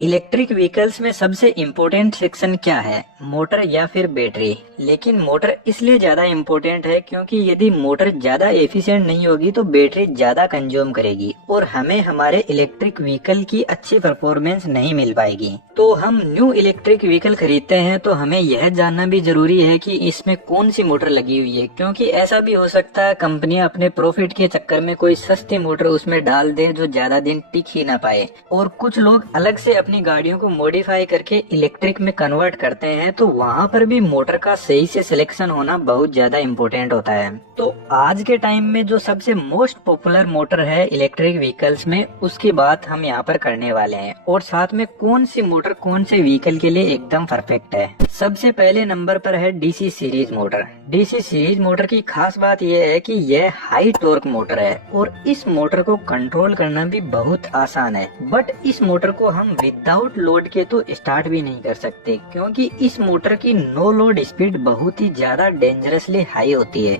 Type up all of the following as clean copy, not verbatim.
Electric vehicles में सबसे important section क्या है, मोटर या फिर बैटरी। लेकिन मोटर इसलिए ज्यादा इम्पोर्टेंट है क्योंकि यदि मोटर ज्यादा एफिशिएंट नहीं होगी तो बैटरी ज्यादा कंज्यूम करेगी और हमें हमारे इलेक्ट्रिक व्हीकल की अच्छी परफॉर्मेंस नहीं मिल पाएगी। तो हम न्यू इलेक्ट्रिक व्हीकल खरीदते हैं तो हमें यह जानना भी जरूरी है कि इसमें कौन सी मोटर लगी हुई है, क्योंकि ऐसा भी हो सकता है कंपनियां अपने प्रॉफिट के चक्कर में कोई सस्ती मोटर उसमें डाल दे जो ज्यादा दिन टिक ही ना पाए। और कुछ लोग अलग से अपनी गाड़ियों को मॉडिफाई करके इलेक्ट्रिक में कन्वर्ट करते हैं, तो वहाँ पर भी मोटर का सही से सिलेक्शन होना बहुत ज्यादा इम्पोर्टेंट होता है। तो आज के टाइम में जो सबसे मोस्ट पॉपुलर मोटर है इलेक्ट्रिक व्हीकल्स में, उसकी बात हम यहाँ पर करने वाले हैं और साथ में कौन सी मोटर कौन से व्हीकल के लिए एकदम परफेक्ट है। सबसे पहले नंबर पर है DC series motor. DC series motor की खास बात यह है कि यह हाई टॉर्क मोटर है और इस मोटर को कंट्रोल करना भी बहुत आसान है। बट इस मोटर को हम विदाउट लोड के तो स्टार्ट भी नहीं कर सकते, क्योंकि इस मोटर की नो लोड स्पीड बहुत ही ज्यादा डेंजरसली हाई होती है।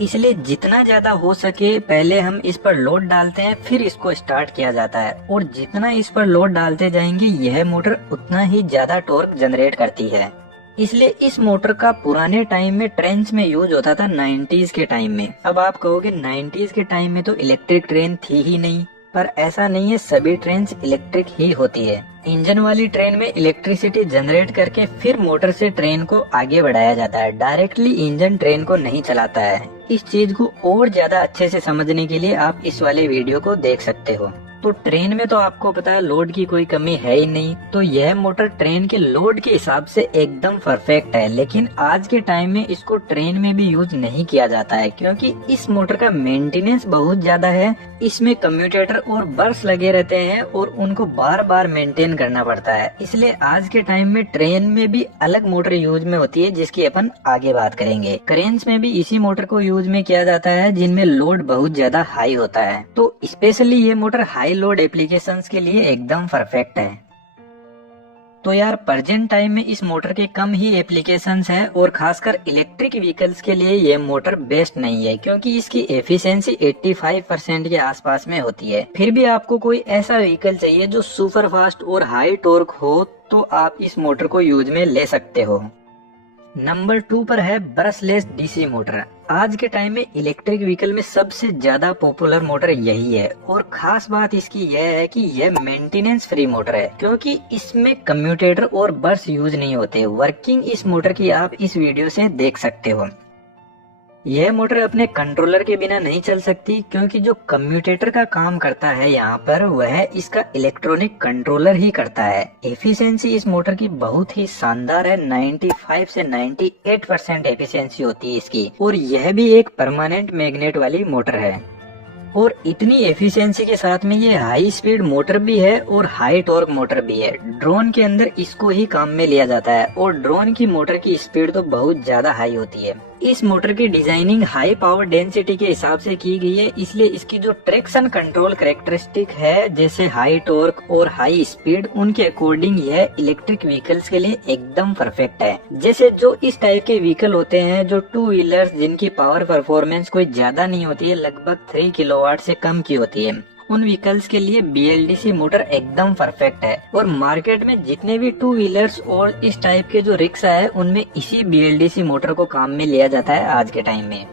इसलिए जितना ज्यादा हो सके पहले हम इस पर लोड डालते हैं, फिर इसको स्टार्ट किया जाता है। और जितना इस पर लोड डालते जाएंगे यह मोटर उतना ही ज्यादा टॉर्क जनरेट करती है। इसलिए इस मोटर का पुराने टाइम में ट्रेन्स में यूज होता था 90s के टाइम में। अब आप कहोगे 90s के टाइम में तो इलेक्ट्रिक ट्रेन थी ही नहीं, पर ऐसा नहीं है, सभी ट्रेन इलेक्ट्रिक ही होती है। इंजन वाली ट्रेन में इलेक्ट्रिसिटी जनरेट करके फिर मोटर से ट्रेन को आगे बढ़ाया जाता है। डायरेक्टली इंजन ट्रेन को नहीं चलाता है। इस चीज को और ज्यादा अच्छे से समझने के लिए आप इस वाले वीडियो को देख सकते हो। तो ट्रेन में तो आपको पता है लोड की कोई कमी है ही नहीं, तो यह मोटर ट्रेन के लोड के हिसाब से एकदम परफेक्ट है। लेकिन आज के टाइम में इसको ट्रेन में भी यूज नहीं किया जाता है, क्योंकि इस मोटर का मेंटेनेंस बहुत ज्यादा है। इसमें कम्यूटेटर और बर्स लगे रहते हैं और उनको बार बार मेंटेन करना पड़ता है। इसलिए आज के टाइम में ट्रेन में भी अलग मोटर यूज में होती है, जिसकी अपन आगे बात करेंगे। क्रेन्स में भी इसी मोटर को यूज में किया जाता है जिनमें लोड बहुत ज्यादा हाई होता है। तो स्पेशली ये मोटर हाई लोड एप्लीकेशंस के लिए एकदम परफेक्ट है। तो यार प्रेजेंट टाइम में इस मोटर के कम ही एप्लीकेशंस हैं और खासकर इलेक्ट्रिक व्हीकल्स के लिए ये मोटर बेस्ट नहीं है, क्योंकि इसकी एफिशिएंसी 85% के आसपास में होती है। फिर भी आपको कोई ऐसा व्हीकल चाहिए जो सुपर फास्ट और हाई टॉर्क हो, तो आप इस मोटर को यूज में ले सकते हो। नंबर 2 पर है ब्रशलेस डीसी मोटर। आज के टाइम में इलेक्ट्रिक व्हीकल में सबसे ज्यादा पॉपुलर मोटर यही है और खास बात इसकी यह है कि यह मेंटेनेंस फ्री मोटर है, क्योंकि इसमें कम्यूटेटर और बर्स यूज नहीं होते। वर्किंग इस मोटर की आप इस वीडियो से देख सकते हो। यह मोटर अपने कंट्रोलर के बिना नहीं चल सकती, क्योंकि जो कम्यूटेटर का काम करता है यहाँ पर वह इसका इलेक्ट्रॉनिक कंट्रोलर ही करता है। एफिशिएंसी इस मोटर की बहुत ही शानदार है, 95 से 98% एफिशिएंसी होती है इसकी। और यह भी एक परमानेंट मैग्नेट वाली मोटर है और इतनी एफिशिएंसी के साथ में ये हाई स्पीड मोटर भी है और हाई टॉर्क मोटर भी है। ड्रोन के अंदर इसको ही काम में लिया जाता है और ड्रोन की मोटर की स्पीड तो बहुत ज्यादा हाई होती है। इस मोटर की डिजाइनिंग हाई पावर डेंसिटी के हिसाब से की गई है, इसलिए इसकी जो ट्रैक्शन कंट्रोल कैरेक्टरिस्टिक है, जैसे हाई टॉर्क और हाई स्पीड, उनके अकॉर्डिंग यह इलेक्ट्रिक व्हीकल्स के लिए एकदम परफेक्ट है। जैसे जो इस टाइप के व्हीकल होते हैं, जो 2 व्हीलर्स जिनकी पावर परफॉर्मेंस कोई ज्यादा नहीं होती है, लगभग 3 किलोवाट से कम की होती है, उन व्हीकल्स के लिए BLDC मोटर एकदम परफेक्ट है। और मार्केट में जितने भी 2 व्हीलर्स और इस टाइप के जो रिक्शा है, उनमें इसी BLDC मोटर को काम में लिया जाता है आज के टाइम में।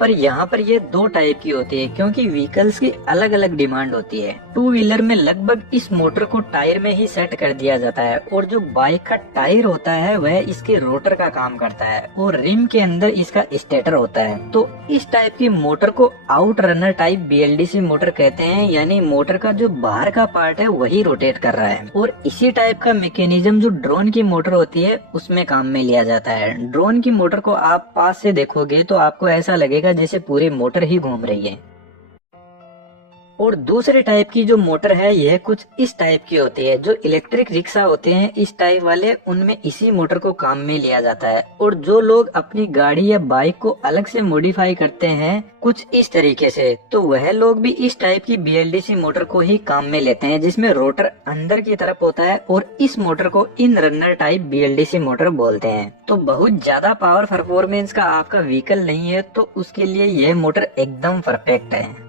पर यहाँ पर ये 2 टाइप की होती है, क्योंकि व्हीकल्स की अलग अलग डिमांड होती है। 2 व्हीलर में लगभग इस मोटर को टायर में ही सेट कर दिया जाता है और जो बाइक का टायर होता है वह इसके रोटर का काम करता है और रिम के अंदर इसका स्टेटर होता है। तो इस टाइप की मोटर को out runner type BLDC motor कहते हैं, यानी मोटर का जो बाहर का पार्ट है वही रोटेट कर रहा है। और इसी टाइप का मैकेनिज्म जो ड्रोन की मोटर होती है उसमें काम में लिया जाता है। ड्रोन की मोटर को आप पास से देखोगे तो आपको ऐसा लगेगा जैसे पूरी मोटर ही घूम रही है। और दूसरे टाइप की जो मोटर है यह कुछ इस टाइप की होती है। जो इलेक्ट्रिक रिक्शा होते हैं इस टाइप वाले, उनमें इसी मोटर को काम में लिया जाता है। और जो लोग अपनी गाड़ी या बाइक को अलग से मॉडिफाई करते हैं कुछ इस तरीके से, तो वह लोग भी इस टाइप की BLDC मोटर को ही काम में लेते हैं, जिसमें रोटर अंदर की तरफ होता है और इस मोटर को इन रनर टाइप BLDC मोटर बोलते हैं। तो बहुत ज्यादा पावर परफॉर्मेंस का आपका व्हीकल नहीं है तो उसके लिए यह मोटर एकदम परफेक्ट है।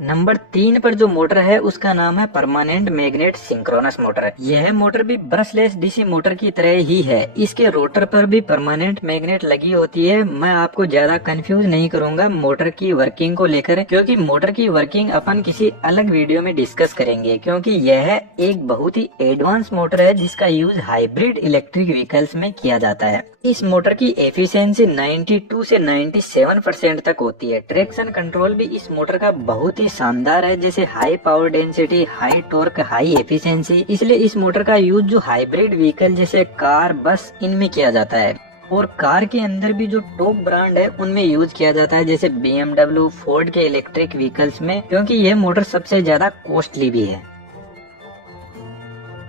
नंबर 3 पर जो मोटर है उसका नाम है परमानेंट मैग्नेट सिंक्रोनस मोटर। यह मोटर भी ब्रशलेस डीसी मोटर की तरह ही है। इसके रोटर पर भी परमानेंट मैग्नेट लगी होती है। मैं आपको ज्यादा कंफ्यूज नहीं करूंगा मोटर की वर्किंग को लेकर, क्योंकि मोटर की वर्किंग अपन किसी अलग वीडियो में डिस्कस करेंगे, क्योंकि यह एक बहुत ही एडवांस मोटर है जिसका यूज हाइब्रिड इलेक्ट्रिक व्हीकल्स में किया जाता है। इस मोटर की एफिशिएंसी 92 से 97% तक होती है। ट्रैक्शन कंट्रोल भी इस मोटर का बहुत ही शानदार है, जैसे high power density, high torque, high efficiency. इसलिए इस मोटर का यूज जो हाइब्रिड व्हीकल जैसे कार, बस, इनमें किया जाता है। और कार के अंदर भी जो टॉप ब्रांड है उनमें यूज किया जाता है, जैसे BMW, फोर्ड के इलेक्ट्रिक व्हीकल्स में, क्योंकि यह मोटर सबसे ज्यादा कॉस्टली भी है।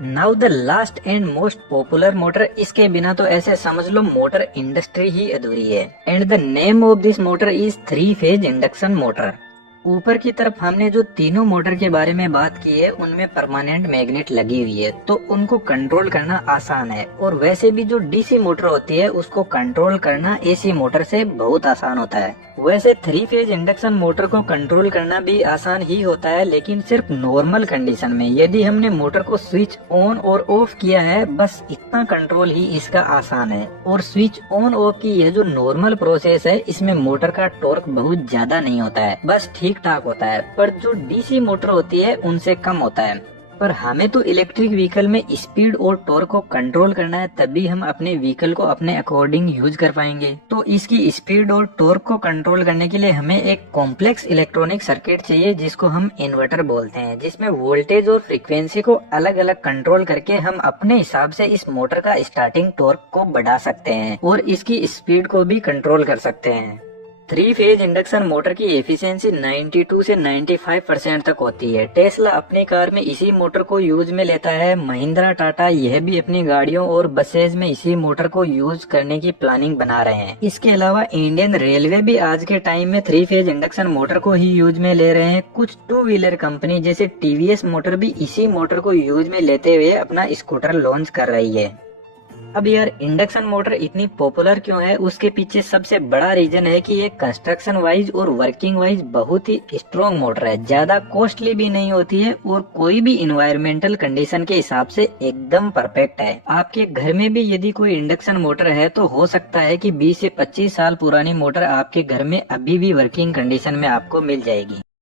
Now the last and most popular motor, इसके बिना तो ऐसे समझ लो मोटर इंडस्ट्री ही अधूरी है। And the name of this motor is 3 phase induction motor. ऊपर की तरफ हमने जो तीनों मोटर के बारे में बात की है उनमें परमानेंट मैग्नेट लगी हुई है, तो उनको कंट्रोल करना आसान है। और वैसे भी जो डीसी मोटर होती है उसको कंट्रोल करना एसी मोटर से बहुत आसान होता है। वैसे 3 फेज इंडक्शन मोटर को कंट्रोल करना भी आसान ही होता है, लेकिन सिर्फ नॉर्मल कंडीशन में। यदि हमने मोटर को स्विच ऑन और ऑफ किया है, बस इतना कंट्रोल ही इसका आसान है। और स्विच ऑन ऑफ की यह जो नॉर्मल प्रोसेस है, इसमें मोटर का टॉर्क बहुत ज्यादा नहीं होता है, बस ठीक ठाक होता है। पर जो डीसी मोटर होती है उनसे कम होता है। पर हमें तो इलेक्ट्रिक व्हीकल में स्पीड और टॉर्क को कंट्रोल करना है, तभी हम अपने व्हीकल को अपने अकॉर्डिंग यूज कर पाएंगे। तो इसकी स्पीड और टॉर्क को कंट्रोल करने के लिए हमें एक कॉम्प्लेक्स इलेक्ट्रॉनिक सर्किट चाहिए, जिसको हम इन्वर्टर बोलते हैं, जिसमें वोल्टेज और फ्रीक्वेंसी को अलग अलग कंट्रोल करके हम अपने हिसाब से इस मोटर का स्टार्टिंग टॉर्क को बढ़ा सकते हैं और इसकी स्पीड को भी कंट्रोल कर सकते हैं। 3 फेज इंडक्शन मोटर की एफिशिएंसी 92 से 95% तक होती है। टेस्ला अपनी कार में इसी मोटर को यूज में लेता है। महिंद्रा, टाटा यह भी अपनी गाड़ियों और बसेज में इसी मोटर को यूज करने की प्लानिंग बना रहे हैं। इसके अलावा इंडियन रेलवे भी आज के टाइम में 3 फेज इंडक्शन मोटर को ही यूज में ले रहे हैं। कुछ 2 व्हीलर कंपनी जैसे टीवीएस मोटर भी इसी मोटर को यूज में लेते हुए अपना स्कूटर लॉन्च कर रही है। अब यार इंडक्शन मोटर इतनी पॉपुलर क्यों है, उसके पीछे सबसे बड़ा रीजन है कि ये कंस्ट्रक्शन वाइज और वर्किंग वाइज बहुत ही स्ट्रॉन्ग मोटर है। ज्यादा कॉस्टली भी नहीं होती है और कोई भी इन्वायरमेंटल कंडीशन के हिसाब से एकदम परफेक्ट है। आपके घर में भी यदि कोई इंडक्शन मोटर है तो हो सकता है कि 20 से 25 साल पुरानी मोटर आपके घर में अभी भी वर्किंग कंडीशन में आपको मिल जाएगी।